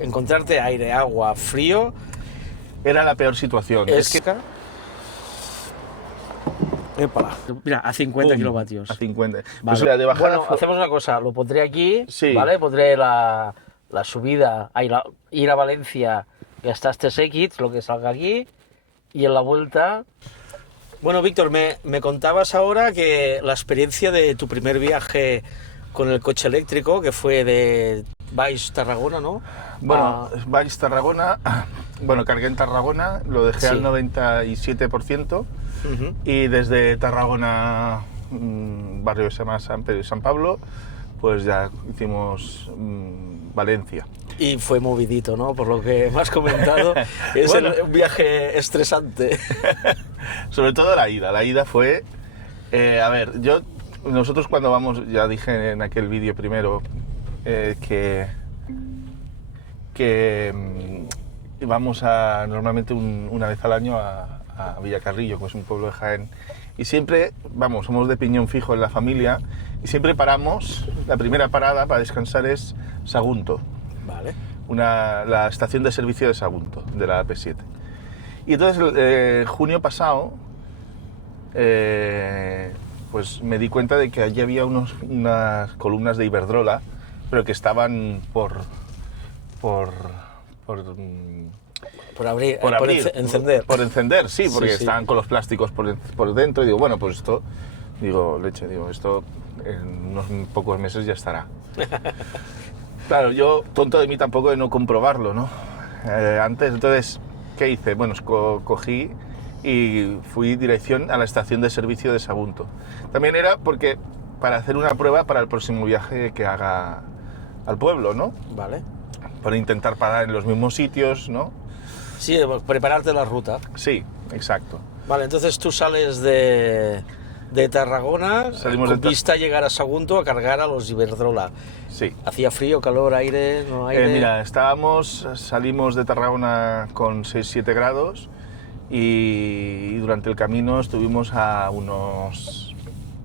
encontrarte aire, agua, frío, Era la peor situación. es que... Épala. Mira, a 50 ¡pum! kilovatios. A 50. Vale. Pues la de bajada Bueno, hacemos una cosa, lo pondré aquí, Sí. ¿vale? Pondré la subida, ir a Valencia, gastaste X, lo que salga aquí, y en la vuelta... Bueno, Víctor, me contabas ahora que la experiencia de tu primer viaje con el coche eléctrico, que fue de Baix Tarragona, ¿no? Bueno, Baix Tarragona, bueno, cargué en Tarragona, lo dejé Sí. al 97%, Ujú. y desde Tarragona, barrio que se llama San Pedro y San Pablo, pues ya hicimos Valencia. Y fue movidito, ¿no? Por lo que me has comentado, es Bueno. un viaje estresante. Sobre todo la ida fue, a ver, nosotros cuando vamos, ya dije en aquel vídeo primero, que vamos normalmente una vez al año a Villacarrillo, que es un pueblo de Jaén, y siempre, vamos, somos de piñón fijo en la familia, y siempre paramos, la primera parada para descansar es Sagunto, Vale. la estación de servicio de Sagunto, de la AP7. Y entonces, junio pasado, pues me di cuenta de que allí había unas columnas de Iberdrola, pero que estaban por Por encender. Por encender, sí, porque Sí, sí. estaban con los plásticos por dentro. Y digo, bueno, pues esto, esto en unos pocos meses ya estará. Claro, yo, tonto de mí tampoco de no comprobarlo, ¿no? Antes, entonces, ¿qué hice? Bueno, cogí y fui dirección a la estación de servicio de Sagunto. También era porque para hacer una prueba para el próximo viaje que haga al pueblo, ¿no? Vale. Para intentar parar en los mismos sitios, ¿no? Sí, prepararte la ruta. Sí, exacto. Vale, entonces tú sales de Tarragona, Salimos con de pista a llegar a Sagunto a cargar a los Iberdrola. Sí. ¿Hacía frío, calor, aire, no aire? Mira, salimos de Tarragona con 6-7 grados y durante el camino estuvimos a unos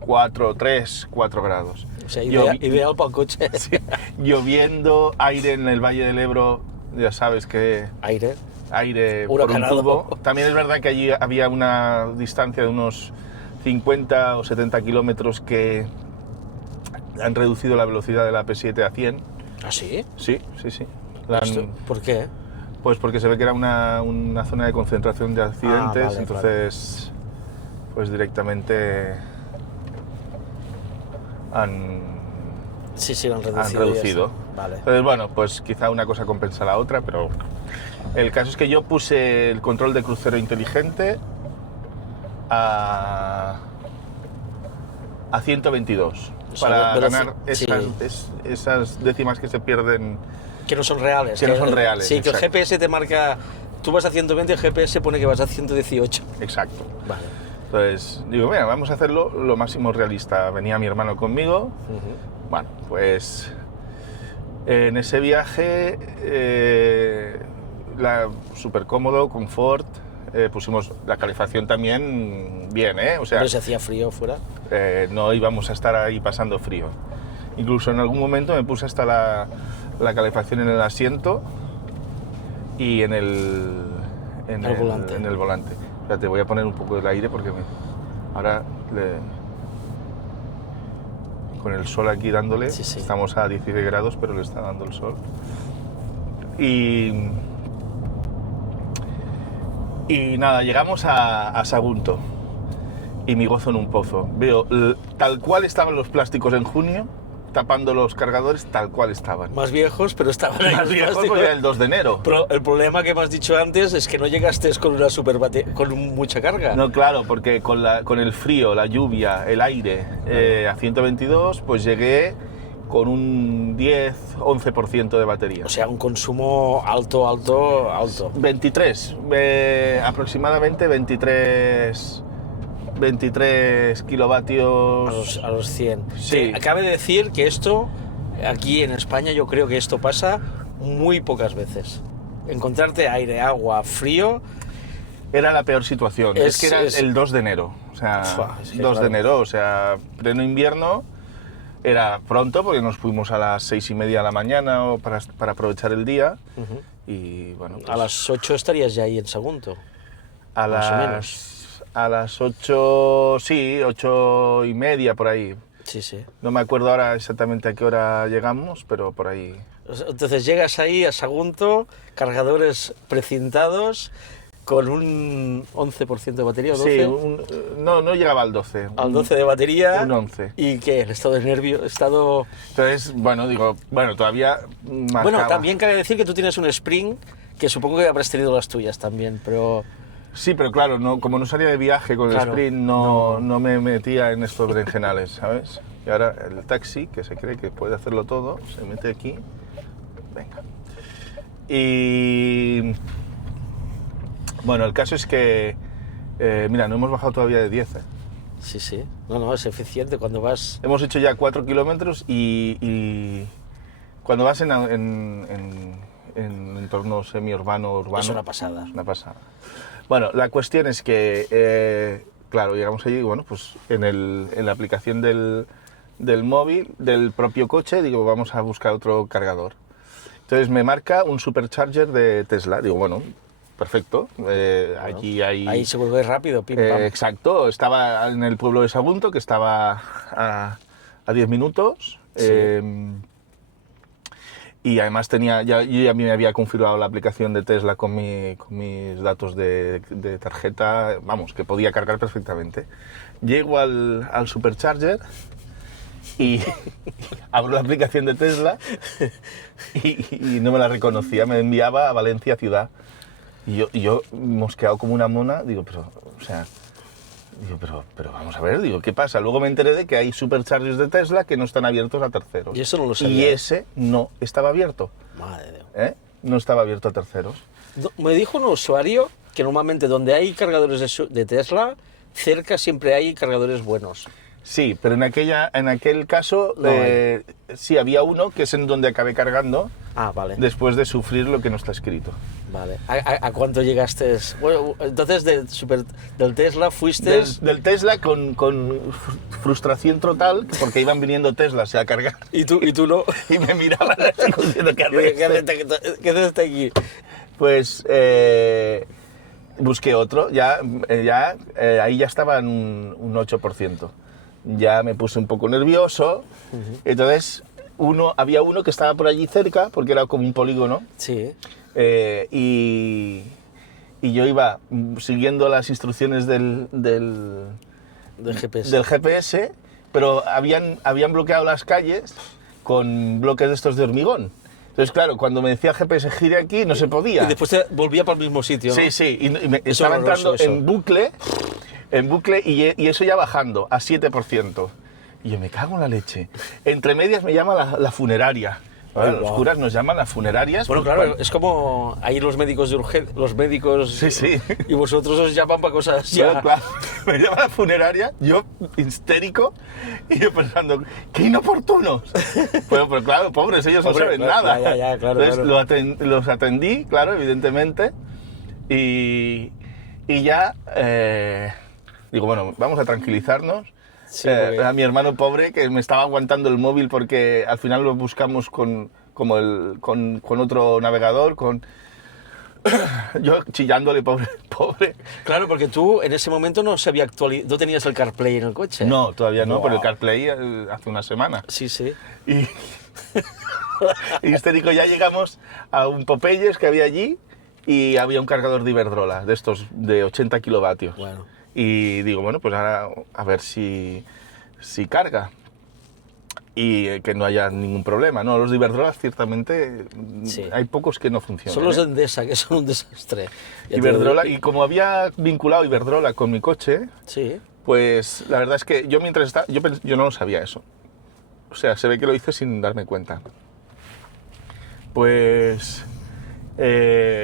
4 grados. O sea, ideal para el coche. Sí, lloviendo, aire en el Valle del Ebro, ya sabes que Aire. aire por un Huracanado. tubo. También es verdad que allí había una distancia de unos 50 o 70 kilómetros que han reducido la velocidad de la P7 a 100. ¿Ah, sí? Sí. ¿Por qué? Pues porque se ve que era una zona de concentración de accidentes, vale, entonces pues directamente han Sí, lo han reducido. han ya reducido. está. Vale. Entonces, bueno, pues quizá una cosa compensa la otra, pero el caso es que yo puse el control de crucero inteligente a 122 O sea, para ganar sí. esas décimas que se pierden. Que no son reales. Que no son reales, Sí, que el exacto. GPS te marca... Tú vas a 120, el GPS pone que vas a 118. Exacto. Vale. Entonces digo, mira, vamos a hacerlo lo máximo realista. Venía mi hermano conmigo. Ujú. Bueno, pues en ese viaje súper cómodo, confort, pusimos la calefacción también bien, o sea, Pero se hacía frío fuera. no íbamos a estar ahí pasando frío. Incluso en algún momento me puse hasta la calefacción en el asiento y en el volante. En el volante. Espérate, voy a poner un poco del aire porque ahora con el sol aquí dándole, Sí. estamos a 16 grados, pero le está dando el sol. Y nada, llegamos a Sagunto y mi gozo en un pozo. Veo tal cual estaban los plásticos en junio, tapando los cargadores, tal cual estaban. Más viejos, pero estaban ahí. Más los viejos plásticos. porque era el 2 de enero. Pero el problema que me has dicho antes es que no llegaste con una con mucha carga. No, claro, porque con el frío, la lluvia, el aire, a 122, pues llegué con un 10-11% de batería. O sea, un consumo alto. 23, aproximadamente 23 kilovatios. A los 100. Sí. Que acabe de decir que esto, aquí en España, yo creo que esto pasa muy pocas veces. Encontrarte aire, agua, frío. Era la peor situación. Es que era es- el 2 de enero. O sea, Fua, es que 2 de claro. enero, o sea, pleno invierno. Era pronto porque nos fuimos a las 6:30 de la mañana para aprovechar el día. Y bueno, pues A las 8 estarías ya ahí en Sagunto. a más o a las 8, sí, 8:30 por ahí. Sí. No me acuerdo ahora exactamente a qué hora llegamos, pero por ahí. Entonces llegas ahí a Sagunto, cargadores precintados, con un 11% de batería, ¿o 12? Sí, no llegaba al 12. Al 12 de batería. Un 11. ¿Y qué? ¿El estado de nervio? Entonces, bueno, todavía marcaba. Bueno, también cabe decir que tú tienes un Spring, que supongo que habrás tenido las tuyas también, pero... Sí, pero claro, como no salía de viaje con el Claro, Sprint, no me metía en estos berenjenales, ¿sabes? Y ahora el taxi, que se cree que puede hacerlo todo, se mete aquí. Venga. Y... Bueno, el caso es que... mira, no hemos bajado todavía de 10, ¿eh? Sí. No, es eficiente cuando vas... Hemos hecho ya 4 kilómetros y cuando vas en entorno semiurbano, urbano... Es una pasada. Es una pasada. Bueno, la cuestión es que, claro, llegamos allí y bueno, pues en la aplicación del móvil, del propio coche, digo, vamos a buscar otro cargador. Entonces me marca un supercharger de Tesla. Digo, bueno, perfecto. Allí hay... Ahí se vuelve rápido, pim, pam. Exacto, estaba en el pueblo de Sagunto, que estaba a 10 minutos. Sí. Y además yo ya me había configurado la aplicación de Tesla con mis datos de tarjeta, vamos, que podía cargar perfectamente. Llego al supercharger y abro la aplicación de Tesla y no me la reconocía, me enviaba a Valencia ciudad. Y yo mosqueado como una mona, digo, pero vamos a ver, digo, ¿qué pasa? Luego me enteré de que hay superchargers de Tesla que no están abiertos a terceros. Y eso no lo sabía. Y ese no estaba abierto. Madre de Dios. No estaba abierto a terceros. Me dijo un usuario que normalmente donde hay cargadores de Tesla, cerca siempre hay cargadores buenos. Sí, pero en aquel caso No sí había uno que es en donde acabé cargando Ah, vale. después de sufrir lo que no está escrito. Vale. ¿A cuánto llegaste? Bueno, entonces del Tesla fuiste... Del Tesla con frustración total, porque iban viniendo Teslas a cargar. ¿Y tú no? Y me miraban así diciendo, ¿qué haces? ¿Qué haces aquí? Pues busqué otro, ahí ya estaba en un 8%. Ya me puse un poco nervioso, entonces había uno que estaba por allí cerca, porque era como un polígono, Sí. y yo iba siguiendo las instrucciones del GPS. del GPS, pero habían bloqueado las calles con bloques de estos de hormigón. Entonces, claro, cuando me decía el GPS gire aquí, no se podía. Y después volvía para el mismo sitio, ¿no? Sí, y Es estaba horroroso entrando eso. en bucle y eso ya bajando a 7%. Y yo me cago en la leche. Entre medias me llama la funeraria. Bueno, los curas nos llaman las funerarias. Bueno, pues, claro, es como ahí los médicos de urgencia, los médicos... Sí. Y vosotros os llaman para cosas Bueno, ya... claro, me llama la funeraria, yo histérico, y yo pensando, ¡qué inoportunos! Bueno, pero claro, pobres, ellos Hombre, no saben claro, nada. ya, claro, Entonces claro. los atendí, claro, evidentemente, y ya digo, bueno, vamos a tranquilizarnos. Sí, porque- A mi hermano pobre que me estaba aguantando el móvil porque al final lo buscamos con otro navegador, yo chillándole, pobre. Claro, porque tú en ese momento no se había no tenías el CarPlay en el coche. No, todavía no, Wow. pero el CarPlay hace una semana. Sí. Y histérico, ya llegamos a un Popeyes que había allí y había un cargador de Iberdrola, de estos de 80 kilovatios. Bueno. Y digo, bueno, pues ahora a ver si carga y que no haya ningún problema. No, los de Iberdrola ciertamente Sí. hay pocos que no funcionan. Son los de ¿eh? Endesa, que son un desastre. Ya te Iberdrola, digo. y como había vinculado Iberdrola con mi coche, Sí. pues la verdad es que yo mientras estaba, yo no lo sabía eso. O sea, se ve que lo hice sin darme cuenta. Pues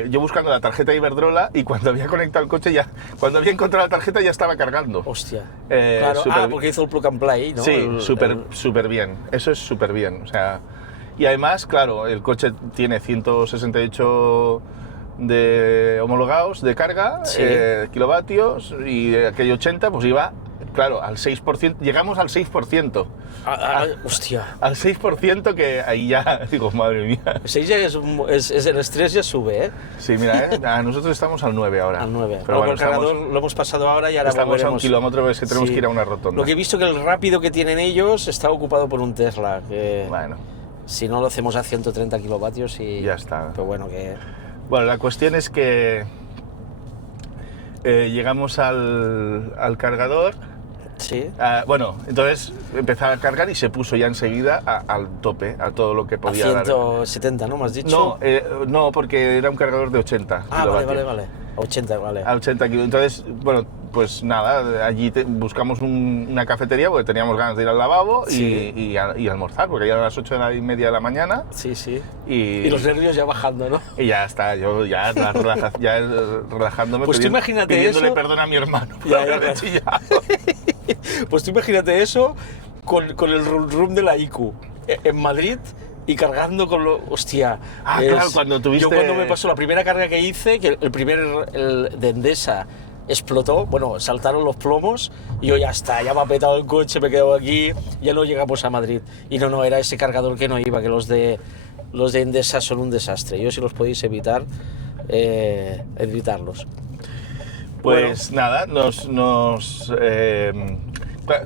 yo buscando la tarjeta de Iberdrola y cuando había conectado el coche cuando había encontrado la tarjeta ya estaba cargando. Hostia. Claro, Porque hizo el plug and play, ¿no? Sí, súper bien. Eso es súper bien. O sea, y además, claro, el coche tiene 168 de homologados de carga, Sí. kilovatios, y aquello 80 pues iba claro, al 6%, llegamos al 6%. Hostia. Al 6% que ahí ya digo, madre mía. Ese ya es el estrés ya sube, ¿eh? Sí, mira, nosotros estamos al 9 ahora. Al 9. Pero bueno, el cargador lo hemos pasado ahora y ahora estamos volveremos. a 1 kilómetro, ves que tenemos Sí. que ir a una rotonda. Lo que he visto que el rápido que tienen ellos está ocupado por un Tesla, que Bueno, si no lo hacemos a 130 kilovatios y... ya está. Pero bueno, que... Bueno, la cuestión es que llegamos al cargador. Sí. Bueno, entonces empezaba a cargar y se puso ya enseguida al tope, a todo lo que A podía dar. 170, ¿no? ¿Me has dicho? No, porque era un cargador de 80 kilovatios. Vale. A 80, vale. A 80 kilos. Entonces, bueno, pues nada, allí buscamos una cafetería porque teníamos ganas de ir al lavabo Sí. y almorzar, porque ya eran las 8:30 de la mañana. Sí. Y los nervios ya bajando, ¿no? y ya está, yo ya, relajándome, Pues tú imagínate pidiéndole eso. perdón a mi hermano. Ya, por haber chillado. Pues tú imagínate eso con el room de la IQ en Madrid y cargando con lo... Hostia. Claro, cuando tuviste... Yo cuando me pasó la primera carga que hice, que el de Endesa explotó, bueno, saltaron los plomos y yo ya está, ya me ha petado el coche, me he quedado aquí, ya no llegamos a Madrid. Y no, era ese cargador que no iba, que los de Endesa son un desastre. Yo si los podéis evitar, evitarlos. Pues nada,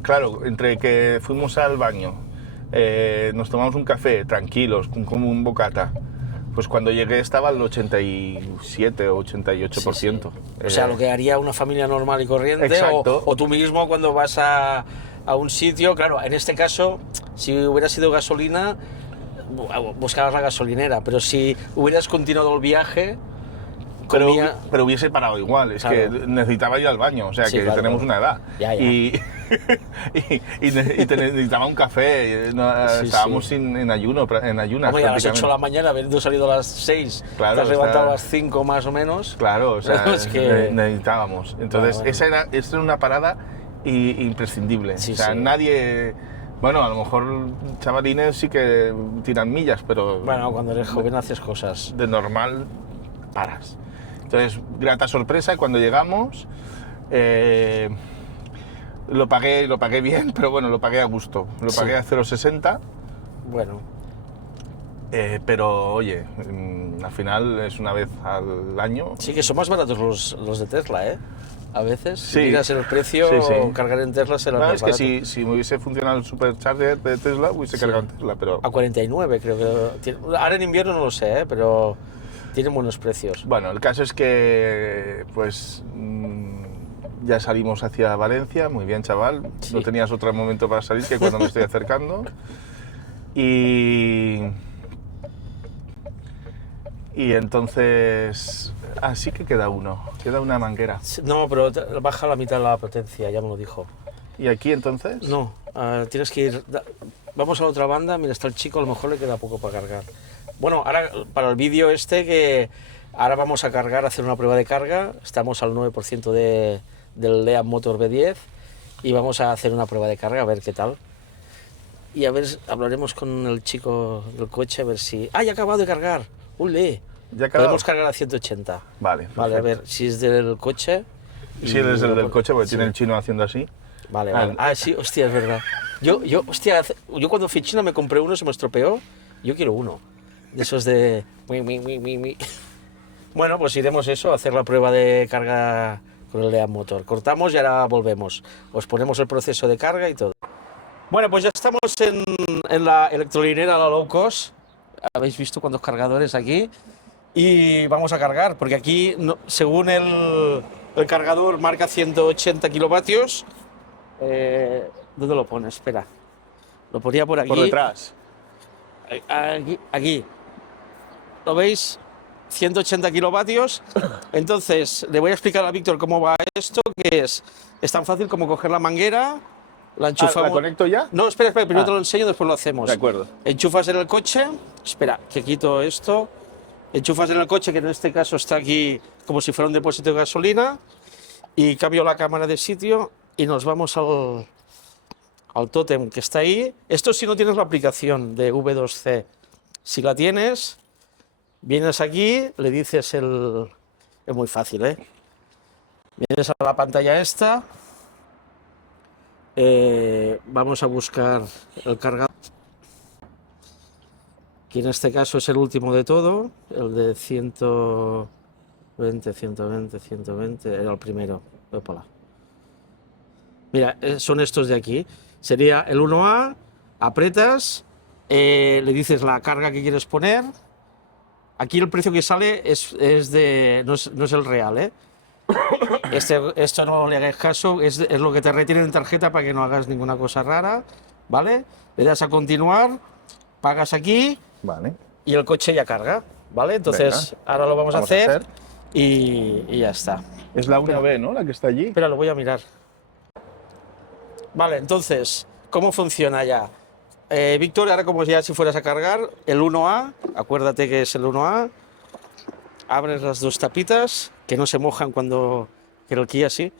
claro, entre que fuimos al baño, nos tomamos un café tranquilos, como un bocata, pues cuando llegué estaba al 87 o 88%. Sí. O sea, lo que haría una familia normal y corriente, Exacto. o tú mismo cuando vas a un sitio, claro, en este caso, si hubiera sido gasolina, buscabas la gasolinera, pero si hubieras continuado el viaje... Pero hubiese parado igual, es Claro. que necesitaba ir al baño, o sea Sí, que claro, tenemos una edad. Ya. Y necesitaba un café, estábamos en ayunas. Hombre, a las 8 de prácticamente. la mañana, habiendo salido a las 6, Claro, te has levantado está- a las 5 más o menos. Claro, o sea, Es que- necesitábamos. Entonces, Bueno. esa era una parada imprescindible. Sí, o sea, sí. nadie... Bueno, a lo mejor chavalines sí que tiran millas, pero Bueno, cuando eres joven haces cosas. de normal paras. Entonces, grata sorpresa, cuando llegamos, lo pagué bien, pero bueno, lo pagué a gusto. Lo Sí. pagué a 0,60, Bueno, pero oye, al final es una vez al año. sí que son más baratos los de Tesla, ¿eh? A veces, si Sí. miras el precio, Sí, sí. cargar en Tesla será Claro, más es que barato. si me hubiese funcionado el Supercharger de Tesla, hubiese Sí. cargado en Tesla, pero... A 49 creo que... Ahora en invierno no lo sé, ¿eh? Pero tienen buenos precios. Bueno, el caso es que, pues, ya salimos hacia Valencia, muy bien, chaval. Sí. No tenías otro momento para salir que cuando me estoy acercando. Y entonces, sí que queda una manguera. No, pero baja la mitad de la potencia, ya me lo dijo. ¿Y aquí entonces? No, tienes que ir... Vamos a la otra banda, mira, está el chico, a lo mejor le queda poco para cargar. Bueno, ahora para el vídeo que ahora vamos a cargar, a hacer una prueba de carga, estamos al 9% del Leap Motor B10 y vamos a hacer una prueba de carga, a ver qué tal. Y a ver, hablaremos con el chico del coche, a ver si... ¡Ah, ya ha acabado de cargar! ¡Ule! ¿Ya ha acabado? Podemos cargar a 180. Vale, Vale, a perfecto. ver si es del coche. Si eres el del coche, porque Sí. tiene el chino haciendo así. Vale, vale. Sí, hostia, es verdad. Yo cuando fui a China me compré uno, se me estropeó. Yo quiero uno. De esos de... Bueno, pues iremos eso, a hacer la prueba de carga con el Leap Motor. Cortamos y ahora volvemos. Os ponemos el proceso de carga y todo. Bueno, pues ya estamos en la electrolinera, la low cost. Habéis visto cuántos cargadores aquí. Y vamos a cargar, porque aquí, según el cargador, marca 180 kilovatios. ¿Dónde lo pone? Espera. Lo ponía por aquí. Por detrás. Aquí. ¿Lo veis? 180 kilovatios. Entonces, le voy a explicar a Víctor cómo va esto, que es tan fácil como coger la manguera, la enchufamos... ¿La conecto ya? No, espera, primero te lo enseño, después lo hacemos. De acuerdo. Enchufas en el coche, espera, que quito esto. Enchufas en el coche, que en este caso está aquí como si fuera un depósito de gasolina, y cambio la cámara de sitio y nos vamos al tótem que está ahí. Esto si no tienes la aplicación de V2C. Si la tienes, vienes aquí, le dices es muy fácil, ¿eh? Vienes a la pantalla esta, Vamos a buscar el cargador, que en este caso es el último de todo, el de 120, 120, 120, era el primero. Opala. Mira, son estos de aquí. Sería el 1A, apretas, le dices la carga que quieres poner. Aquí el precio que sale no es el real, ¿eh? Esto no le hagas caso, es lo que te retienen en tarjeta para que no hagas ninguna cosa rara, ¿vale? Le das a continuar, pagas aquí Vale. y el coche ya carga, ¿vale? Entonces, Venga. ahora lo vamos a Vamos a hacer, hacer. y ya está. Es la 1B, ¿no? La que está allí. Espera, lo voy a mirar. Vale, entonces, ¿cómo funciona ya? Víctor, ahora como ya si fueras a cargar, el 1A, acuérdate que es el 1A, abres las dos tapitas, que no se mojan cuando... que el Kia sí,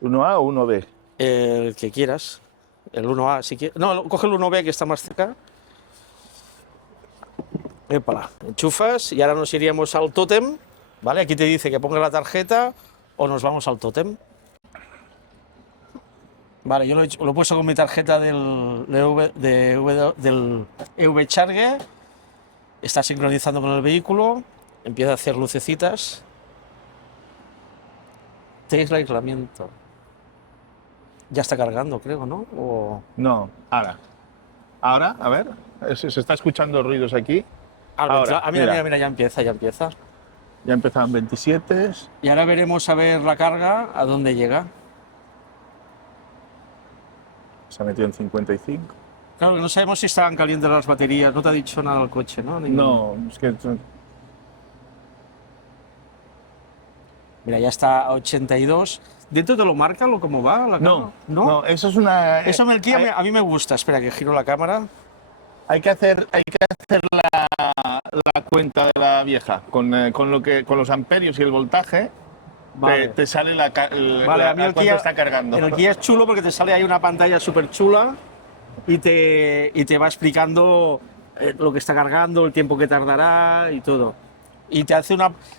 1A o 1B. el que quieras, el 1A si quieres. No, coge el 1B que está más cerca. Épala, enchufas y ahora nos iríamos al tótem, ¿vale? Aquí te dice que ponga la tarjeta o nos vamos al tótem. Vale, yo lo he puesto con mi tarjeta del EV Charger. Está sincronizando con el vehículo. Empieza a hacer lucecitas. Test aislamiento. Ya está cargando, creo, ¿no? No, ahora. Ahora, a ver. Se está escuchando ruidos aquí. Ahora, mira. mira, ya empieza, ya empieza. Ya empezaban 27. Y ahora veremos a ver la carga, a dónde llega. Se ha metido en 55. Claro, que no sabemos si estaban calientes las baterías. No te ha dicho nada el coche, ¿no? No, es que... Mira, ya está a 82. ¿Dentro te lo marca lo cómo va la cámara? No, eso es una... Eso en el Kia a mí me gusta. Espera, que giro la cámara. Hay que hacer la cuenta de la vieja. Con los amperios y el voltaje, Vale. te sale Vale, a mí el cuánto Kia, está cargando. en el Kia es chulo porque te sale ahí una pantalla súper chula y te va explicando lo que está cargando, el tiempo que tardará y todo. Y te hace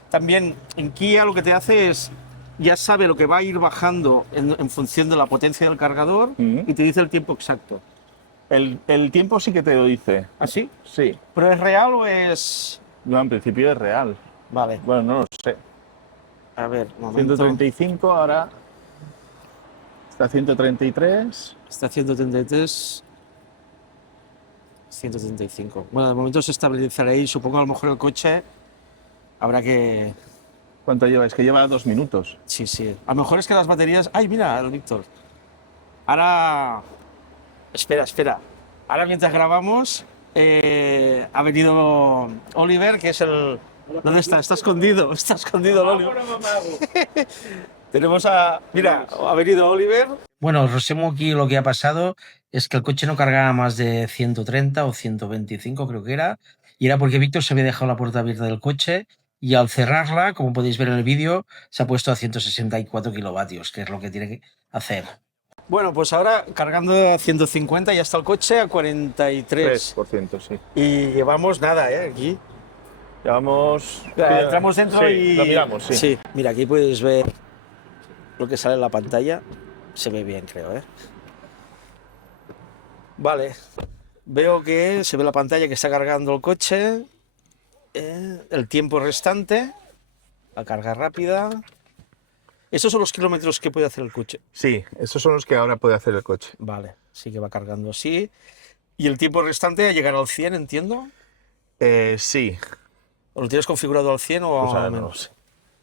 también en Kia lo que te hace es, ya sabe lo que va a ir bajando en función de la potencia del cargador y te dice el tiempo exacto. El tiempo sí que te lo dice. ¿Así? Sí. ¿Pero es real o es...? No, en principio es real. Vale, Bueno, no lo sé. a ver, un momento. 135, ahora está a 133. Está 133, 135. Bueno, de momento se estabilizará ahí. Supongo a lo mejor el coche habrá que... ¿Cuánto lleva? Es que lleva 2 minutos. Sí, sí. A lo mejor es que las baterías... ¡Ay, mira, el Víctor! Ahora... Espera. Ahora mientras grabamos ha venido Oliver, que es el... ¿Dónde está? Está escondido el Oliver. Tenemos a... Mira, ha venido Oliver. Bueno, os resumo aquí lo que ha pasado. Es que el coche no cargaba más de 130 o 125, creo que era. Y era porque Víctor se había dejado la puerta abierta del coche y al cerrarla, como podéis ver en el vídeo, se ha puesto a 164 kilovatios, que es lo que tiene que hacer. Bueno, pues ahora cargando a 150 ya está el coche a 43. 3%, sí. Y llevamos nada, aquí. Llevamos... Entramos dentro sí, y... lo miramos, sí. Sí, mira, aquí puedes ver lo que sale en la pantalla. Se ve bien, creo, ¿eh? Vale. Veo que se ve la pantalla que está cargando el coche. El tiempo restante. La carga rápida. ¿Esos son los kilómetros que puede hacer el coche? Sí, esos son los que ahora puede hacer el coche. Vale, sí que va cargando así. ¿Y el tiempo restante a llegar al 100, entiendo? Sí. ¿O lo tienes configurado al 100 o Pues ahora al no lo menos?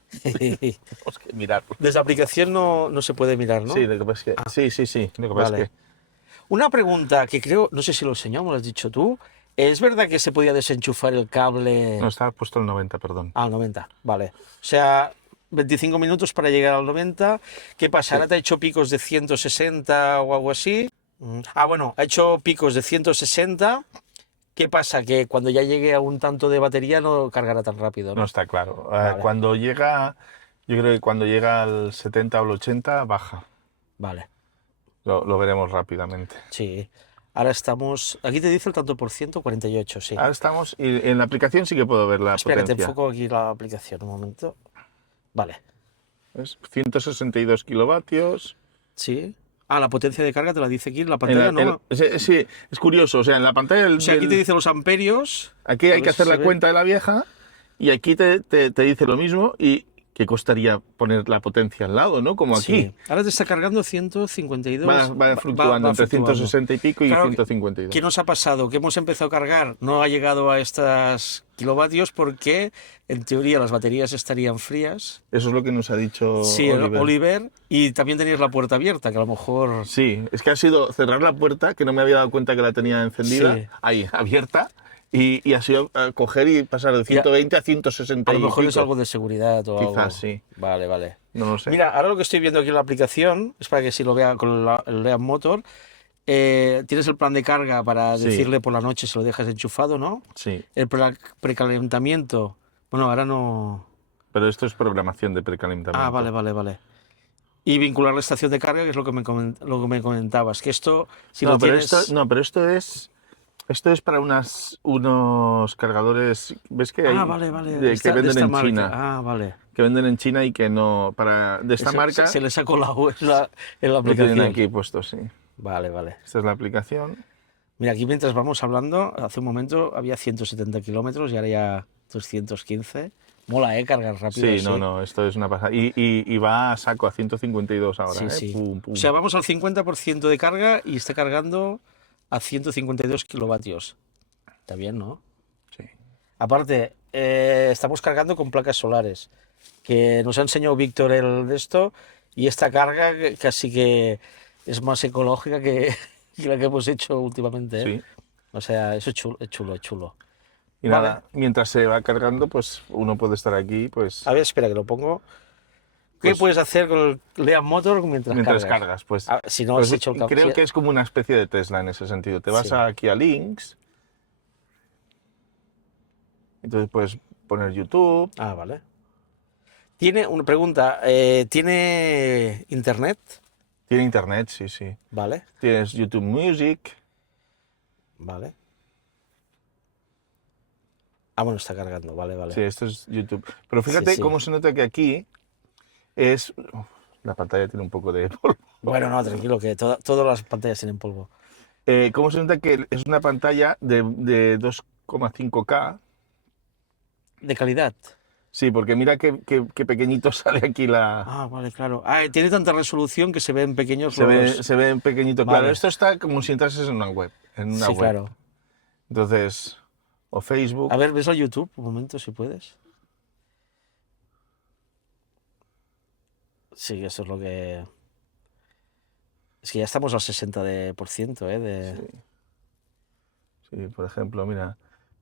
sé. Tenemos que mirarlo. Desde la aplicación no se puede mirar, ¿no? Sí, lo que pasa es que... Sí. Lo que pasa Vale. es que... Una pregunta que creo, no sé si lo enseñamos, lo has dicho tú. ¿Es verdad que se podía desenchufar el cable? No, estaba puesto el 90, perdón. Al 90, vale. O sea, 25 minutos para llegar al 90. ¿Qué pasa? ¿Ahora te ha hecho picos de 160 o algo así? Bueno, ha hecho picos de 160. ¿Qué pasa? Que cuando ya llegue a un tanto de batería no cargará tan rápido, ¿no? No está claro. Vale. Cuando llega... Yo creo que cuando llega al 70 o al 80, baja. Vale, Lo veremos rápidamente. sí. Ahora estamos... Aquí te dice el tanto por ciento, 48, sí. Ahora estamos... Y en la aplicación sí que puedo ver la Espera, que te potencia. enfoco aquí la aplicación un momento. Vale, Es 162 kilovatios. sí. Ah, la potencia de carga te la dice aquí en la En pantalla, la- ¿no? sí, es curioso. O sea, en la pantalla O sea, aquí te dice los amperios. aquí A hay ver que si hacer se la ve. cuenta de la vieja y aquí te dice lo mismo y qué costaría poner la potencia al lado, ¿no? Como aquí. Sí. Ahora te está cargando 152. Va fluctuando va entre fluctuando. 160 y pico y Claro, 152. ¿qué nos ha pasado? Que hemos empezado a cargar, no ha llegado a estos kilovatios porque en teoría las baterías estarían frías. Eso es lo que nos ha dicho Sí, Oliver. Oliver, y también tenías la puerta abierta, que a lo mejor... Sí, es que ha sido cerrar la puerta, que no me había dado cuenta que la tenía encendida, Sí. ahí, abierta, y ha sido coger y pasar de 120 a 160 A lo y mejor es pico. algo de seguridad o algo. Quizás sí. Vale, vale. No lo sé. Mira, ahora lo que estoy viendo aquí en la aplicación, es para que si lo vea con el Lean Motor, tienes el plan de carga para Sí. decirle por la noche si lo dejas enchufado, ¿no? Sí, El precalentamiento, bueno, ahora no... pero esto es programación de precalentamiento. Ah, vale. Y vincular la estación de carga, que es lo que lo que me comentabas, que esto, si no, lo pero tienes... pero esto es para unos cargadores, ¿ves que hay? Ah, vale. Que de venden esta en marca. China. Ah, vale. Que venden en China y que no, de esta Eso marca, se le sacó en la lo aplicación. tienen aquí puesto, sí. Vale. Esta es la aplicación. Mira, aquí mientras vamos hablando, hace un momento había 170 kilómetros y ahora ya 215. Mola, cargar rápido. Sí, así. no, esto es una pasada. Y va a saco a 152 ahora, Sí. Pum, pum. O sea, vamos al 50% de carga y está cargando a 152 kilovatios. Está bien, ¿no? Sí. Aparte, estamos cargando con placas solares, que nos ha enseñado Víctor el de esto, y esta carga casi que es más ecológica que, que la que hemos hecho últimamente, ¿eh? Sí. O sea, eso es chulo. Y Vale. nada, mientras se va cargando, pues uno puede estar aquí, pues A ver, espera que lo pongo. ¿Qué Pues- puedes hacer con el Lean Motor mientras cargas. Pues, Si no pues has hecho el cambio. creo que es como una especie de Tesla en ese sentido. Te vas Sí. aquí a Links, entonces puedes poner YouTube. Ah, vale. Tiene una pregunta. ¿Tiene internet? Tiene internet, sí. Vale. Tienes YouTube Music. Vale. Ah, bueno, está cargando. Vale. Sí, esto es YouTube. Pero fíjate Sí. cómo se nota que aquí es... la pantalla tiene un poco de polvo. Bueno, no, tranquilo, que todas las pantallas tienen polvo. ¿Cómo se nota que es una pantalla de 2,5K? De calidad. Sí, porque mira qué pequeñito sale aquí la... Ah, vale, claro. Ah, tiene tanta resolución que se ven pequeños Se ve en pequeñito. Vale. Claro, esto está como si entrases en una web. Sí, claro. Entonces, o Facebook. A ver, ves a YouTube un momento, si puedes. Sí, eso es lo que... Es que ya estamos al 60%, de... Sí, por ejemplo, mira,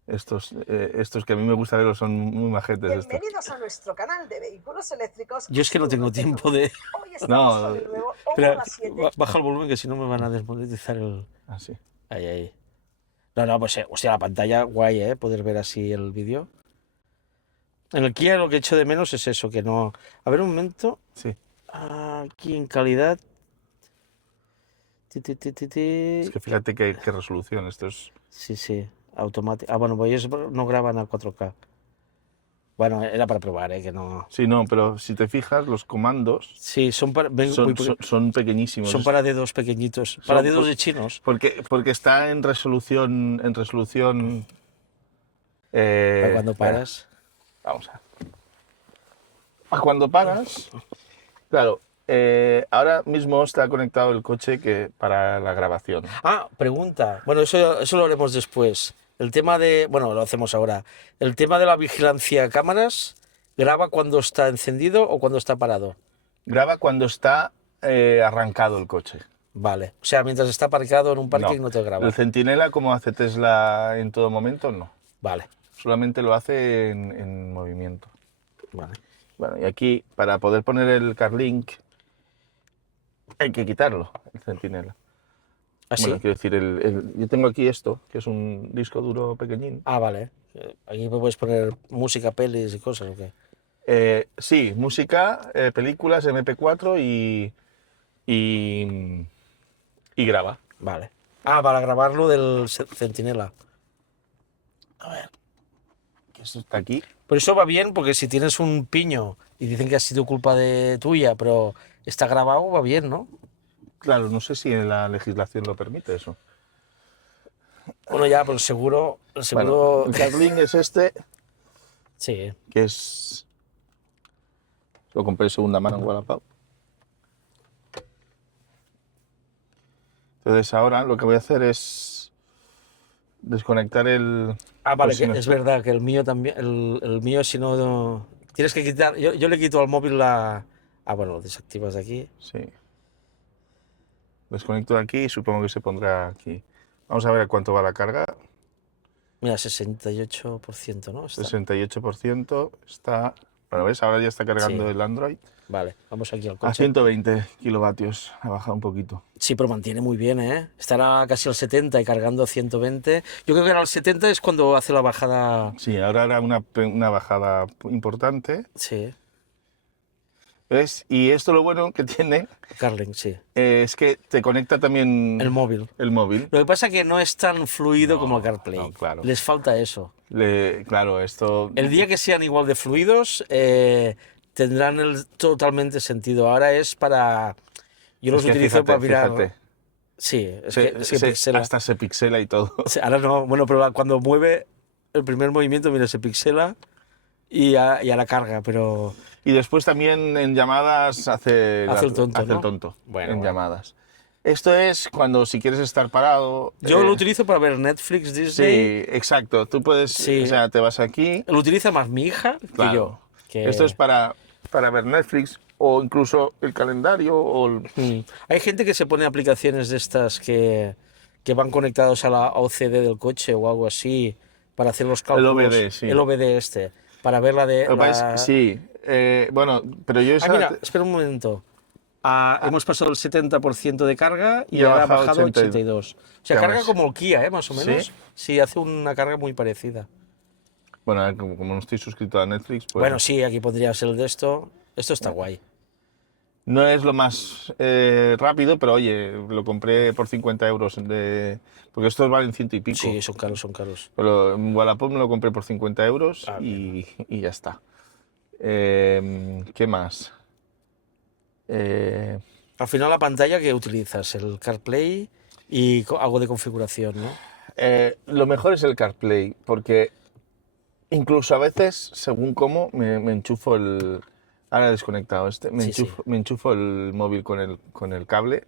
estos que a mí me gusta verlos son muy majetes. Estos. Bienvenidos a nuestro canal de vehículos eléctricos. Yo es que no tengo tiempo de... Hoy estamos No, con el nuevo Espera, Ómoda 7. baja el volumen que si no me van a desmonetizar el... Así. Ahí. No, pues, hostia, la pantalla guay, poder ver así el vídeo. En el Kia lo que echo de menos es eso, que no... A ver, un momento. Sí. Aquí en calidad... Es que fíjate qué resolución. Esto es... Sí, automático. Ah, bueno, pues ellos no graban a 4K. Bueno, era para probar, que no... Sí, no, pero si te fijas, los comandos Sí, son para... son pequeñísimos. Son para dedos pequeñitos, para Son dedos por- de chinos. Porque está en resolución... Para cuando espera, paras. Vamos a ver. Cuando paras, claro, ahora mismo está conectado el coche para la grabación. Ah, pregunta. Bueno, eso lo haremos después. El tema de... Bueno, lo hacemos ahora. El tema de la vigilancia cámaras, ¿graba cuando está encendido o cuando está parado? Graba cuando está arrancado el coche. Vale. O sea, mientras está aparcado en un parking no te graba. El centinela, como hace Tesla en todo momento, no. Vale. Solamente lo hace en movimiento. Vale. Bueno, y aquí, para poder poner el CarLink, hay que quitarlo, el centinela. ¿Así? Bueno, quiero decir, yo tengo aquí esto, que es un disco duro pequeñín. Ah, vale. Aquí puedes poner música, pelis y cosas, ¿o qué? Sí, música, películas, MP4 y graba. Vale. Ah, para grabarlo del centinela. A ver. Que eso está aquí. Pero eso va bien porque si tienes un piño y dicen que ha sido culpa de tuya, pero está grabado, va bien, ¿no? claro, no sé si la legislación lo permite eso. Bueno, ya, pero el seguro... Bueno, el CarLink es este, Sí. que es... Lo compré de segunda mano en Wallapop. Entonces ahora lo que voy a hacer es desconectar el... Ah, vale, pues si que no- es verdad que el mío también, el mío si no... Tienes que quitar, yo le quito al móvil la... Ah, bueno, lo desactivas de aquí. Sí. Desconecto de aquí y supongo que se pondrá aquí. Vamos a ver a cuánto va la carga. Mira, 68%, ¿no? Está. 68% está... Bueno, ¿ves? Ahora ya está cargando Sí. el Android. Vale, vamos aquí al A coche. 120 kilovatios. Ha bajado un poquito. Sí, pero mantiene muy bien, ¿eh? Estará casi al 70 y cargando a 120. Yo creo que al 70 es cuando hace la bajada... Sí, ahora era una bajada importante. Sí, ¿Ves? Y esto lo bueno que tiene Carling, sí. es que te conecta también El móvil. el móvil. Lo que pasa es que no es tan fluido como el No, CarPlay. no, claro. Les falta eso. Claro, esto... El día que sean igual de fluidos, tendrán totalmente sentido. Ahora es para... Yo los es que utilizo fíjate, para mirar... fíjate. Sí, es que pixela. Hasta se pixela y todo. Sí, ahora no, bueno, pero cuando mueve el primer movimiento, mira, se pixela y a la carga, pero... Y después también en llamadas hace el tonto, hace ¿no? el tonto Bueno, en bueno. llamadas. Esto es cuando si quieres estar parado. Yo lo utilizo para ver Netflix, Disney. Sí, exacto. Tú puedes, Sí. o sea, te vas aquí. Lo utiliza más mi hija que Claro. yo. que- Esto es para ver Netflix o incluso el calendario o Hay gente que se pone aplicaciones de estas que van conectados a la OCD del coche o algo así para hacer los cálculos. OBD, sí. El OBD este, para ver la de... Lo que pasa es- sí, bueno, pero yo esa mira, espera un momento. Hemos pasado el 70% de carga y Y ha ahora ha bajado bajado 82. 82. O sea, Ya carga ves. como el Kia, más o menos. ¿Sí? Sí, hace una carga muy parecida. bueno, a ver, como no estoy suscrito a Netflix, pues Bueno, sí, aquí podría ser el de esto. Esto está guay. no es lo más rápido, pero oye, lo compré por 50 euros porque estos valen 100 y pico. Sí, son caros, son caros. Pero en Wallapop me lo compré por 50 euros Ah, y ya está. ¿Qué más? Al final la pantalla que utilizas, el CarPlay y algo de configuración, ¿no? Lo mejor es el CarPlay, porque incluso a veces, según cómo, me enchufo el... Ahora he desconectado este. Me Sí, enchufo el móvil con el cable,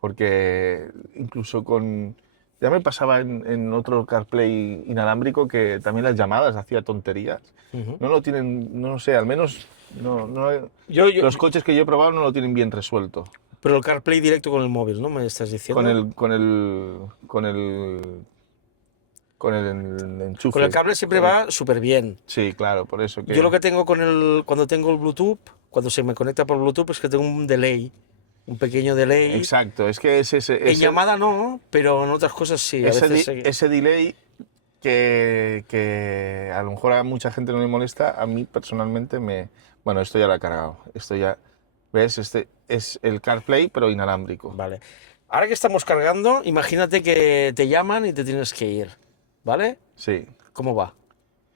porque incluso con... Ya me pasaba en otro CarPlay inalámbrico que también las llamadas hacía tonterías. Ujú. No lo tienen, no lo sé, al menos Yo- los coches que yo he probado no lo tienen bien resuelto. Pero el CarPlay directo con el móvil, ¿no? Me estás diciendo. Con el enchufe. Con el cable siempre va súper bien. Sí, claro, por eso que... Yo lo que tengo cuando tengo el Bluetooth, cuando se me conecta por Bluetooth, es que tengo un delay, un pequeño delay. Exacto, es que En llamada no, pero en otras cosas sí. A veces ese delay que a lo mejor a mucha gente no le molesta, a mí personalmente Bueno, esto ya lo he cargado. Esto ya... ¿Ves? Este es el CarPlay, pero inalámbrico. Vale. Ahora que estamos cargando, imagínate que te llaman y te tienes que ir, ¿vale? Sí. ¿Cómo va?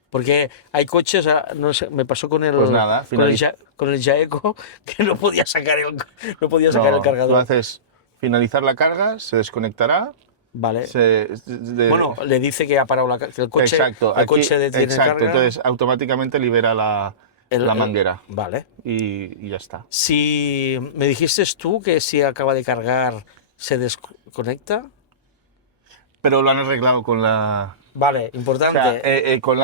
Porque hay coches, no sé, me pasó con el, Pues nada, con el Jaeco, que no podía sacar el No, cargador. tú haces finalizar la carga, se desconectará. Vale. de- Bueno, le dice que ha parado que el coche, exacto, el coche tiene exacto, carga. entonces automáticamente libera la manguera Vale. y ya está. Si me dijiste tú que si acaba de cargar se desconecta. Pero lo han arreglado con la... Vale, O importante. sea, con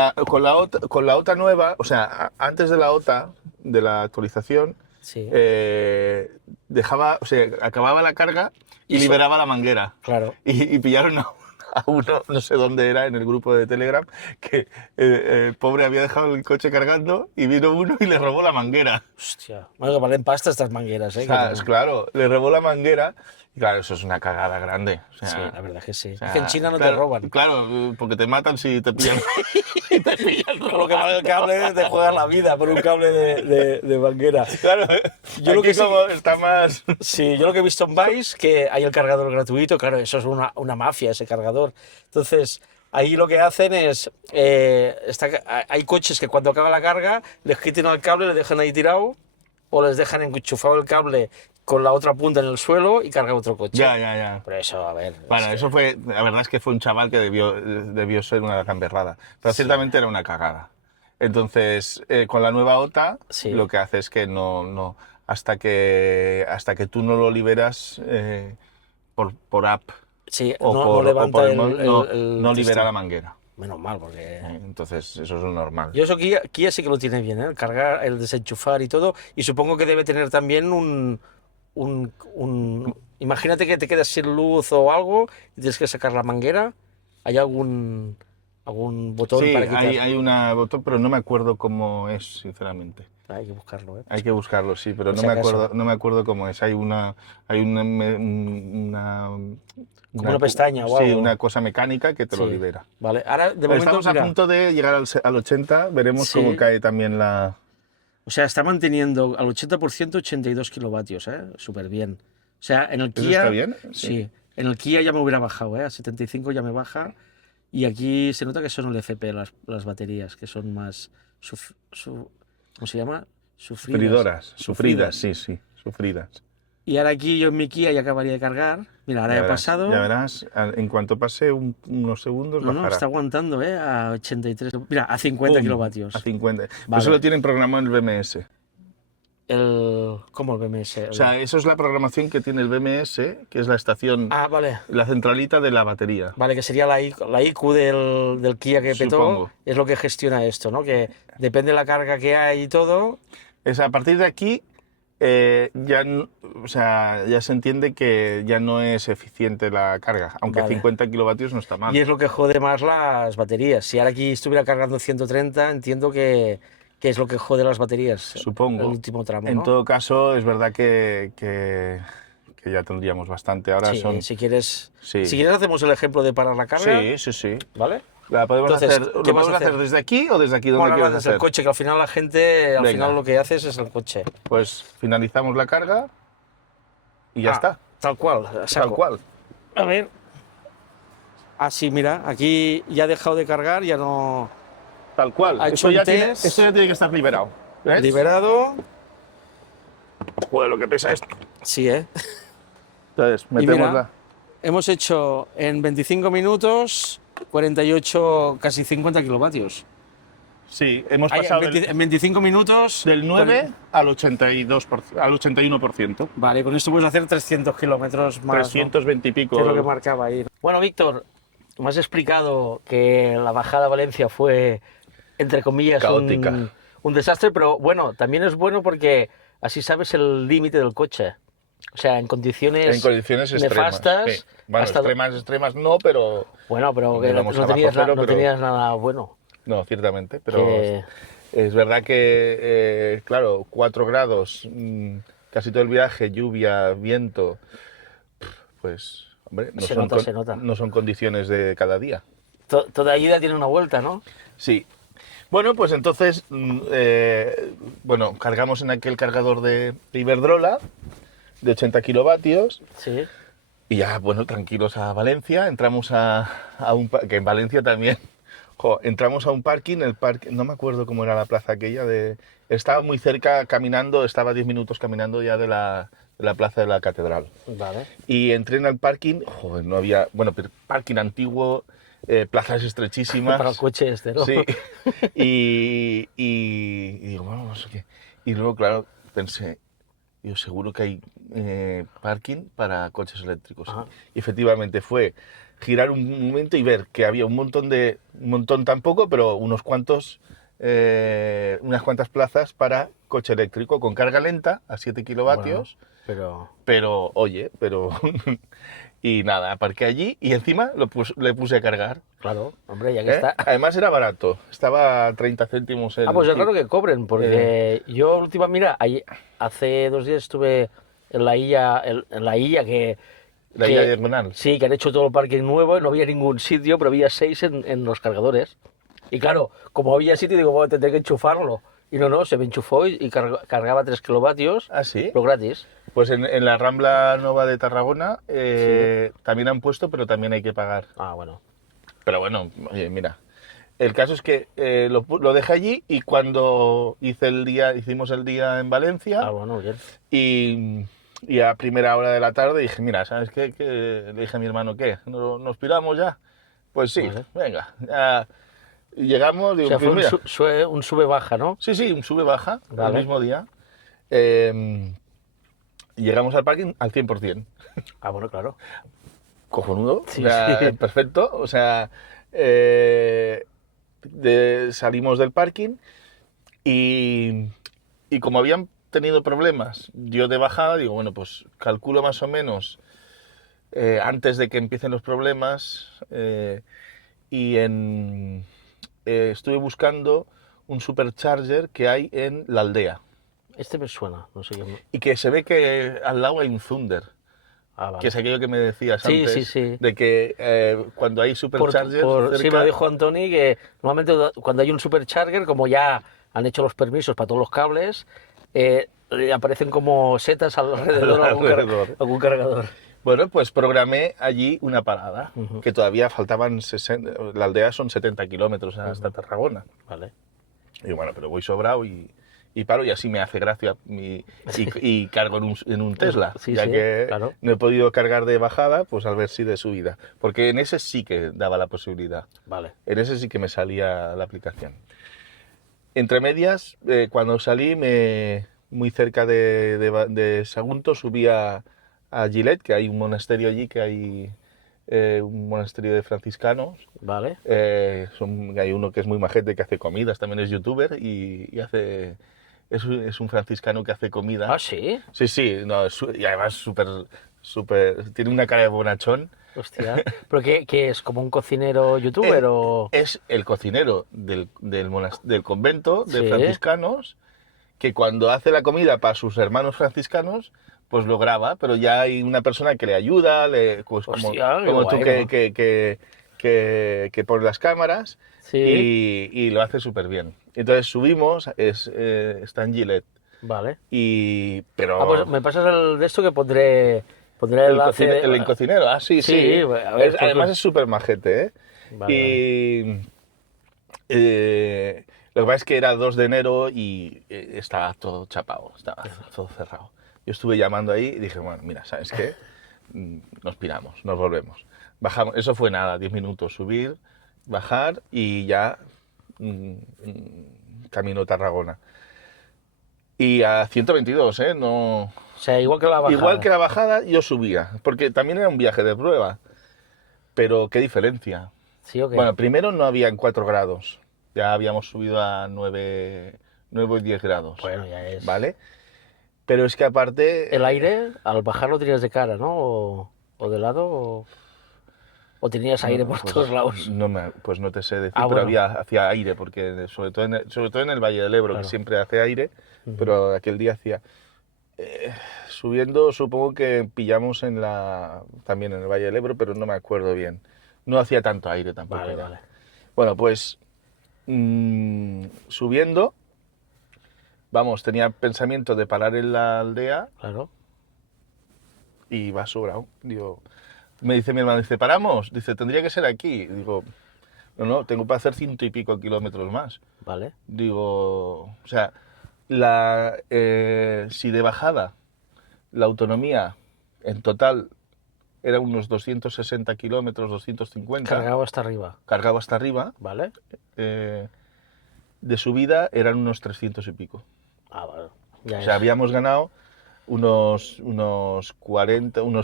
la OTA nueva, o sea, antes de la OTA, de la actualización, Sí, o sea, acababa la carga y Eso- liberaba la manguera. claro. Y pillaron a uno, no sé dónde era, en el grupo de Telegram, que el pobre había dejado el coche cargando y vino uno y le robó la manguera. Hostia. Bueno, que valen pasta estas mangueras, ¿eh? O sea, claro, le robó la manguera y claro, eso es una cagada grande. O sea, Sí, la verdad que sí. o sea, Es que en China no claro, te roban. Claro, porque te matan si te pillan. Con lo que vale el cable te juegas la vida por un cable de manguera. Claro, Yo lo aquí que sí- como está más... Sí, yo lo que he visto en Vice, que hay el cargador gratuito, claro, eso es una mafia, ese cargador. Entonces, ahí lo que hacen es, hay coches que cuando acaba la carga, les quitan el cable, le dejan ahí tirado, o les dejan enchufado el cable con la otra punta en el suelo y cargaba otro coche. Ya. Por eso, a ver. Bueno, eso fue, la verdad es que fue un chaval que debió ser una gamberrada, pero ciertamente era una cagada. Entonces, con la nueva OTA, Sí. lo que hace es que no hasta que tú no lo liberas por app Sí, o no, por, no levanta o por el, móvil, el no libera testigo. la manguera. Menos mal, porque... Entonces, eso es lo normal. Yo eso Kia sí que lo tiene bien, ¿eh? El cargar, el desenchufar y todo. Y supongo que debe tener también Imagínate que te quedas sin luz o algo y tienes que sacar la manguera. ¿Hay algún botón Sí, para quitar? hay una botón, pero no me acuerdo cómo es, sinceramente. Hay que buscarlo, ¿eh? Hay que buscarlo, sí, pero Por no si me acaso. acuerdo, no me acuerdo cómo es. Hay una Como una pestaña o sí, algo. una cosa mecánica que te lo Sí. libera. Vale, ahora de Pero momento, estamos a mira, punto de llegar al 80, veremos Sí. cómo cae también la... o sea, está manteniendo al 80% 82 kilovatios, ¿eh? Súper bien. O sea, en el ¿Eso Kia... está bien? Sí. En el Kia ya me hubiera bajado, ¿eh? A 75 ya me baja. Y aquí se nota que son LFP las baterías, que son más... ¿Cómo se llama? Sufridas, sí, sufridas. Y ahora aquí yo en mi Kia ya acabaría de cargar. Mira, ahora Ya he verás, pasado. ya verás, en cuanto pase unos segundos No, bajará. está aguantando, ¿eh? A 83. Mira, a 50 ¡Pum! kilovatios. A 50. Vale. Eso lo tienen programado en el BMS. ¿Cómo el BMS? O sea, eso es la programación que tiene el BMS, que es la estación, Ah, vale. la centralita de la batería. Vale, que sería la IQ del Kia que petó. Supongo. Es lo que gestiona esto, ¿no? Que depende de la carga que hay y todo. Es a partir de aquí o sea, ya se entiende que ya no es eficiente la carga, aunque Vale. 50 kilovatios no está mal. Y es lo que jode más las baterías. Si ahora aquí estuviera cargando 130, entiendo que es lo que jode las baterías. Supongo. El último tramo, En ¿no? todo caso, es verdad que ya tendríamos bastante. Ahora Sí, son... si quieres, Sí. si quieres hacemos el ejemplo de parar la carga, Sí. ¿vale? ¿La podemos Entonces, hacer, ¿qué ¿lo vas a podemos hacer hacer? desde aquí o desde aquí? ¿Dónde Bueno, ahora quieres desde el hacer? coche, que al final la gente, al Venga. final lo que hace es el coche. Pues finalizamos la carga y ya está. Tal cual, a Tal saco. cual. A ver. Sí, mira, aquí ya ha dejado de cargar, ya no... Tal cual. Ha hecho Eso ya un tiene, test. esto ya tiene que estar liberado. ¿Ves? Liberado. Joder, lo que pesa esto. Sí, ¿eh? Entonces, Y metemos mira, la... hemos hecho en 25 minutos 48, casi 50 kilovatios. Sí, hemos Ahí, pasado en 25 minutos... del 9 al 81%. Vale, con esto puedes hacer 300 kilómetros más, ¿no? 320 y pico. Que es lo que marcaba ahí. Bueno, Víctor, me has explicado que la bajada a Valencia fue, entre comillas, Caótica. un desastre, pero bueno, también es bueno porque así sabes el límite del coche. O sea, en condiciones, En condiciones extremas. nefastas. Sí. Bueno, hasta- extremas no, pero... Bueno, pero que Digamos no abajo tenías, cero, no pero- tenías nada bueno. No, ciertamente, pero Que- es verdad que, claro, 4 grados, casi todo el viaje, lluvia, viento, pues, hombre, Se nota, se nota. no son condiciones de cada día. Toda ida tiene una vuelta, ¿no? Sí. Bueno, pues entonces, bueno, cargamos en aquel cargador de Iberdrola de 80 kilovatios Sí. y ya, bueno, tranquilos a Valencia, entramos a que en Valencia también, entramos a un parking, no me acuerdo cómo era la plaza aquella, estaba muy cerca caminando, estaba 10 minutos caminando ya de la plaza de la catedral. Vale. Y entré en el parking, joder, no había, bueno, pero parking antiguo, plazas estrechísimas. Para el coche este, ¿no? Sí. Y digo, bueno, no sé qué. Y luego, claro, pensé, yo seguro que hay parking para coches eléctricos. Ajá. Y efectivamente fue girar un momento y ver que había un montón tampoco, pero unas cuantas plazas para coche eléctrico con carga lenta a 7 kilovatios. Pero... Pero, oye, y nada, aparqué allí y encima le puse a cargar. Claro, hombre, ya que ¿eh? está... Además era barato, estaba a 30 céntimos el... Pues es raro que cobren, porque yo hace 2 días estuve en la Illa, que... La Illa Diagonal. Sí, que han hecho todo el parking nuevo y no había ningún sitio, pero había 6 en los cargadores. Y claro, como había sitio, digo, bueno, tendré que enchufarlo. Y no, se me enchufó y cargaba 3 kilovatios, ¿Ah, sí? pero gratis. Pues en la Rambla Nova de Tarragona Sí. también han puesto, pero también hay que pagar. Ah, bueno. Pero bueno, oye, mira, el caso es que lo dejé allí y cuando hicimos el día en Valencia Ah, bueno, bien. y Y a primera hora de la tarde dije, mira, ¿sabes qué? Le dije a mi hermano, ¿qué? ¿Nos piramos ya? Pues sí, Vale. venga. Ya llegamos, O digo, sea, pues fue mira, un sube-baja, ¿no? sí, un sube-baja el Vale. mismo día. Y llegamos al parking al 100%. Ah, bueno, claro. Cojonudo, Sí, o sea, sí. perfecto. O sea, salimos del parking y, y como habían tenido problemas, yo de bajada, digo, bueno, pues calculo más o menos antes de que empiecen los problemas y estuve buscando un supercharger que hay en la aldea Este me suena, no sé qué. y que se ve que al lado hay un Thunder, Ah, que vale. es aquello que me decías Sí, sí, antes, sí. de que cuando hay superchargers Sí, me cerca... lo dijo Antoni, que normalmente cuando hay un supercharger, como ya han hecho los permisos para todos los cables, le aparecen como setas alrededor alrededor. algún cargador. Bueno, pues programé allí una parada, Ujú. que todavía faltaban 60, la aldea son 70 kilómetros hasta Tarragona. Vale. Y bueno, pero voy sobrado y paro y así me hace gracia y cargo en un Tesla, Sí, ya sí, que claro. no he podido cargar de bajada, pues al ver si de subida, porque en ese sí que daba la posibilidad, Vale. en ese sí que me salía la aplicación. Entre medias, cuando salí, muy cerca de Sagunto, subí a Gilet, que hay un monasterio allí, que hay un monasterio de franciscanos. Vale. Hay uno que es muy majete, que hace comidas, también es youtuber y hace... Es un franciscano que hace comida. Ah, sí. Sí, sí, no, y además tiene una cara de bonachón. Hostia. ¿Pero qué es? ¿Como un cocinero youtuber o...? Es el cocinero del convento de Sí. franciscanos que cuando hace la comida para sus hermanos franciscanos, pues lo graba, pero ya hay una persona que le ayuda, pues Hostia, qué como tú guay, ¿no? que pones las cámaras Sí. y lo hace súper bien. Entonces subimos, está en Gilet, Vale. Ah, pero pues me pasas el de esto que pondré el enlace. el cocinero, sí, Sí, sí. a ver, Además es súper majete, ¿eh? Vale, vale. Y lo que pasa es que era 2 de enero y estaba todo chapado, estaba todo cerrado. Yo estuve llamando ahí y dije, bueno, mira, ¿sabes qué? Nos piramos, nos volvemos. Bajamos, eso fue nada, 10 minutos, subir, bajar y ya camino Tarragona. Y a 122, ¿eh? No... O sea, igual que la bajada. Igual que la bajada, yo subía, porque también era un viaje de prueba. Pero qué diferencia. ¿Sí o qué? Bueno, primero no habían 4 grados, ya habíamos subido a 9 y 10 grados, Bueno, ya es... ¿vale? Pero es que aparte... El aire, al bajar lo tenías de cara, ¿no? O de lado, o tenías aire por pues, todos lados. pues no te sé decir, Ah, pero bueno. hacía aire, porque sobre todo en el Valle del Ebro, Claro. que siempre hace aire, pero aquel día hacía... subiendo supongo que pillamos también en el Valle del Ebro, pero no me acuerdo bien. No hacía tanto aire tampoco. Vale, ya. vale. Bueno, pues subiendo, vamos, tenía pensamiento de parar en la aldea Claro. y va sobrado. Digo, me dice mi hermano, dice, ¿paramos? Dice, tendría que ser aquí. Digo, no, tengo para hacer 100 y pico kilómetros más. Vale. Digo, o sea, si de bajada la autonomía en total era unos 260 kilómetros, 250, Cargado hasta arriba. cargaba hasta arriba, Vale. de subida eran unos 300 y pico. Ah, vale. Ya O sea, es. habíamos ganado unos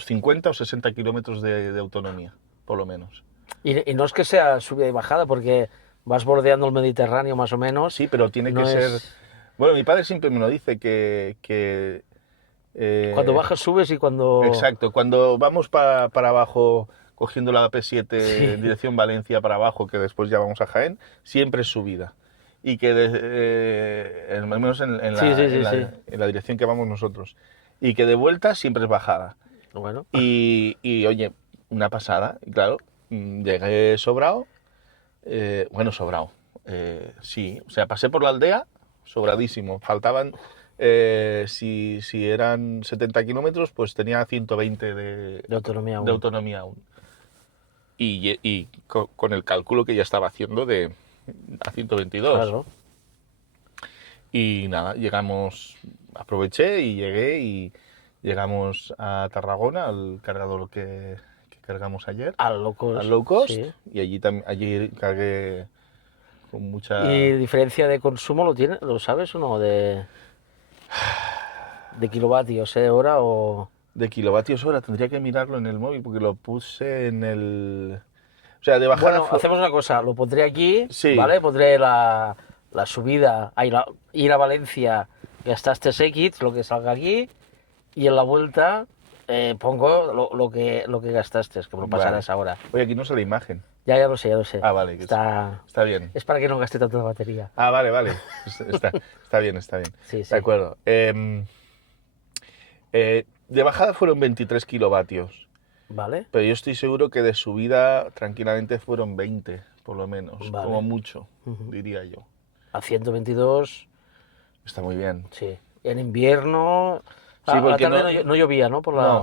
50 o 60 kilómetros de autonomía, por lo menos. Y no es que sea subida y bajada, porque vas bordeando el Mediterráneo más o menos. Sí, pero tiene No que es- ser... Bueno, mi padre siempre me lo dice, Cuando bajas subes y cuando... Exacto, cuando vamos para abajo cogiendo la P7 Sí. en dirección Valencia para abajo, que después ya vamos a Jaén, siempre es subida. Y que, al menos en la, Sí, sí, sí, en la- sí. en la dirección que vamos nosotros. Y que de vuelta siempre es bajada. Bueno, Oye, una pasada, y claro, llegué sobrado, sobrado, sí, o sea, pasé por la aldea, sobradísimo, faltaban, si eran 70 kilómetros, pues tenía 120 de autonomía aún. de autonomía aún. Y con el cálculo que ya estaba haciendo a 122. Claro. Y nada, aproveché y llegué llegamos a Tarragona, al cargador que cargamos ayer, Al low cost. al low cost, Sí. y allí cargué con mucha... ¿Y diferencia de consumo lo sabes o no? De kilovatios, hora o... De kilovatios hora, tendría que mirarlo en el móvil porque lo puse en el... O sea, de bajada... Bueno, hacemos una cosa, lo pondré aquí, Sí. ¿vale? Pondré la subida, ir a Valencia, gastaste X, lo que salga aquí, y en la vuelta pongo lo que gastaste, que me lo pasarás Vale. ahora. Oye, aquí no sale imagen. Ya lo sé, ya lo sé. Ah, vale, que Está bien. Es para que no gaste tanta batería. Ah, vale. Está bien. Sí, sí. De acuerdo. De bajada fueron 23 kilovatios, ¿Vale? pero yo estoy seguro que de subida tranquilamente fueron 20, por lo menos, Vale. como mucho, Ujú. diría yo. A 122, Está muy bien. sí. En invierno... Sí, a la porque tarde no llovía, ¿no?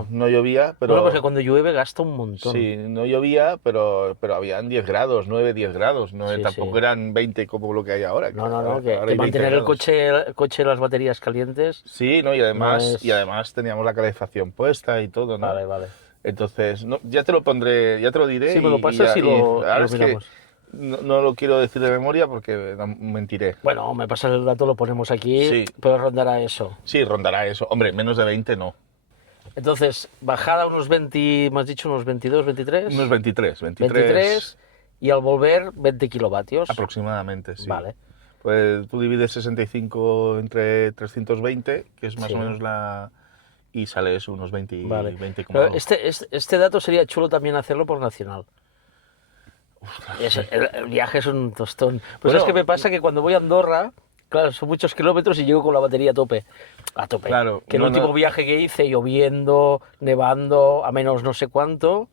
no llovía, pero... Bueno, porque cuando llueve gasta un montón. Sí, no llovía, pero habían 10 grados, 9, 10 grados, ¿no? Sí, tampoco sí. eran 20 como lo que hay ahora. No, ahora que hay 20 mantener el grados. coche y las baterías calientes... Sí, ¿no? No es- Y además teníamos la calefacción puesta y todo, ¿no? Vale. Entonces, no, ya te lo pondré, ya te lo diré. Sí, me lo pasas y ahora lo es que miramos. no lo quiero decir de memoria porque mentiré. Bueno, me pasas el dato, lo ponemos aquí, Sí. pero rondará eso. Sí, rondará eso. Hombre, menos de 20 no. Entonces, bajada unos 20, me has dicho unos 22, 23. Unos 23 23 y al volver 20 kilovatios. aproximadamente, sí. Vale. Pues tú divides 65 entre 320, que es más Sí. o menos y sale eso, unos 20, Vale. 20 Pero como... este dato sería chulo también hacerlo por nacional. El viaje es un tostón. Pues Bueno, es que me pasa que cuando voy a Andorra, claro, son muchos kilómetros y llego con la batería a tope. A tope. Claro, Que el no, último no. viaje que hice, lloviendo, nevando, a menos no sé cuánto,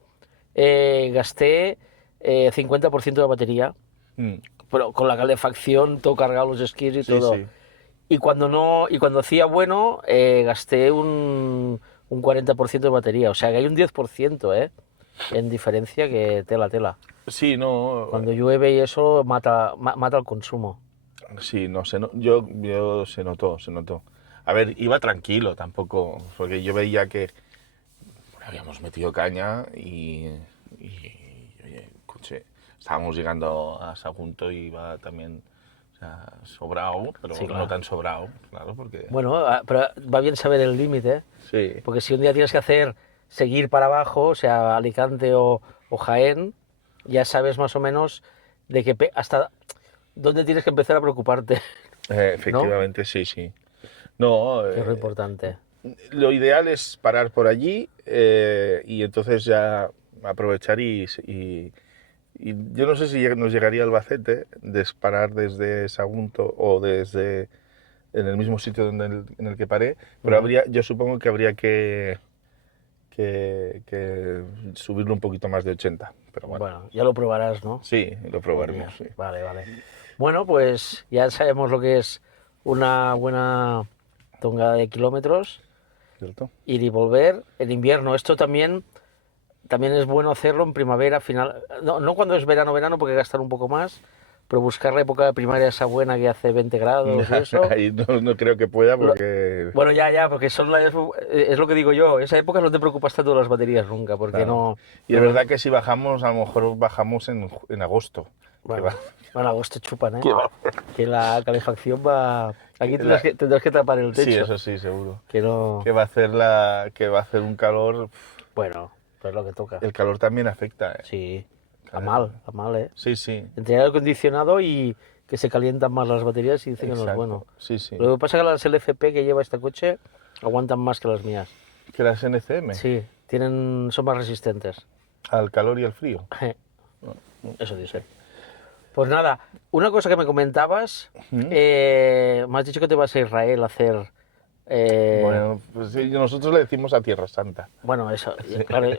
gasté 50% de batería. Mm, Pero con la calefacción, todo cargado, los esquís y sí, todo. sí. Y cuando hacía bueno, gasté un 40% de batería. O sea que hay un 10%, en diferencia, que tela. Sí, no... Cuando llueve y eso mata el consumo. Sí, no, yo se notó. A ver, iba tranquilo tampoco, porque yo veía que habíamos metido caña oye, coche, estábamos llegando a Sagunto y iba también, o sea, sobrado, pero Sí, claro. no tan sobrado, claro, porque... Bueno, pero va bien saber el límite, Sí, porque si un día tienes que seguir para abajo, o sea, Alicante o Jaén, ya sabes más o menos de hasta dónde tienes que empezar a preocuparte, efectivamente, sí. No, que es lo importante. lo ideal es parar por allí y entonces ya aprovechar y yo no sé si nos llegaría a Albacete parar desde Sagunto o desde en el mismo sitio en el que paré, pero Ujú. yo supongo que habría que subirlo un poquito más de 80, pero bueno, Bueno, ya lo probarás, ¿no? sí, lo probaremos. Sí. Vale. Bueno, pues ya sabemos lo que es una buena tongada de kilómetros, ¿Cierto? ir y volver. En invierno, esto también es bueno hacerlo en primavera, final. No cuando es verano, porque gastar un poco más, pero buscar la época de primaria esa buena que hace 20 grados y eso. Ahí no creo que pueda porque... Bueno, ya, porque es lo que digo yo, esa época no te preocupas tanto de las baterías nunca, porque Claro. no... Y es verdad que si bajamos, a lo mejor bajamos en agosto. Bueno, Que va- bueno, agosto chupan, ¿eh? que va- Que la calefacción va... Aquí La- tendrás que tapar el techo. Sí, eso sí, seguro. Que no... Que va a hacer un calor. Bueno, pues lo que toca. El calor también afecta, ¿eh? Sí, Claro. a mal, ¿eh? Sí. Entre el aire acondicionado y que se calientan más las baterías y dice que no es Exacto. bueno. Sí. Lo que pasa es que las LFP que lleva este coche aguantan más que las mías. Que las NCM, Sí, son más resistentes. al calor y al frío. Eso dice. Pues nada, una cosa que me comentabas, ¿Mm? me has dicho que te vas a Israel a hacer... Bueno, pues sí, nosotros le decimos a Tierra Santa. bueno, eso, claro.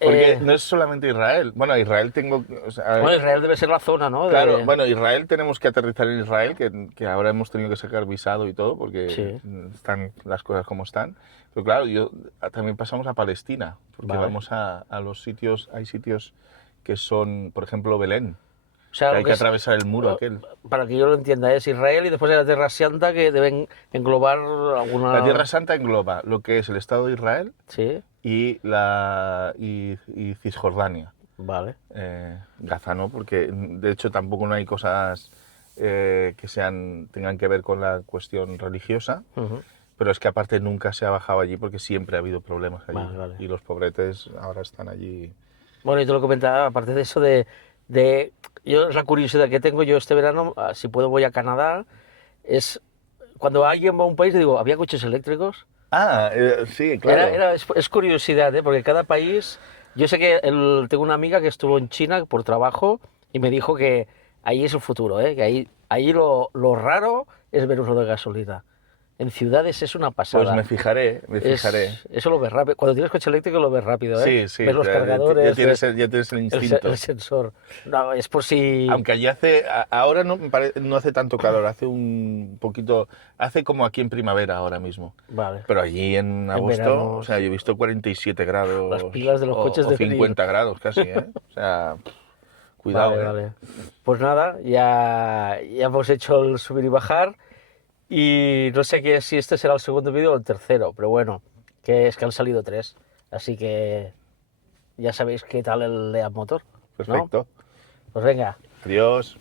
Porque no es solamente Israel. Bueno, Israel tengo. O sea, Bueno, Israel debe ser la zona, ¿no? claro, bueno, Israel tenemos que aterrizar en Israel, que ahora hemos tenido que sacar visado y todo, porque Sí. están las cosas como están. Pero claro, también pasamos a Palestina, porque Vale. vamos a los sitios, hay sitios que son, por ejemplo, Belén. O sea, Que lo hay que que es- atravesar el muro aquel. para que yo lo entienda, es Israel y después hay la Tierra Santa que deben englobar alguna... La Tierra Santa engloba lo que es el Estado de Israel Sí, y Cisjordania. vale. Gaza no, porque de hecho tampoco no hay cosas que tengan que ver con la cuestión religiosa, Ujú. pero es que aparte nunca se ha bajado allí porque siempre ha habido problemas allí. Vale, vale. Y los pobretes ahora están allí. Bueno, y te lo comentaba, aparte de eso yo es la curiosidad que tengo, yo este verano, si puedo voy a Canadá, es cuando alguien va a un país, digo, ¿había coches eléctricos? Sí, claro. Es curiosidad, ¿eh? Porque cada país, yo sé que tengo una amiga que estuvo en China por trabajo y me dijo que ahí es el futuro, ¿eh? Que ahí lo raro es ver uso de gasolina. En ciudades es una pasada. Pues me fijaré. Eso lo ves rápido. Cuando tienes coche eléctrico lo ves rápido, ¿eh? Sí, sí, Ves los ya cargadores, tienes ves ya tienes el instinto. el sensor. No, es por si... Aunque allí ahora no hace tanto calor, hace un poquito, hace como aquí en primavera ahora mismo. Vale. Pero allí en agosto, verano, o sea, yo he visto 47 grados. Las pilas de los coches o deben ir. 50 grados casi, ¿eh? O sea, cuidado, Vale, ¿eh? vale. Pues nada, ya hemos hecho el subir y bajar y no sé si este será el segundo vídeo o el tercero, pero bueno, que es que han salido 3, así que ya sabéis qué tal el Leap Motor, ¿no? Perfecto. Pues venga. Adiós.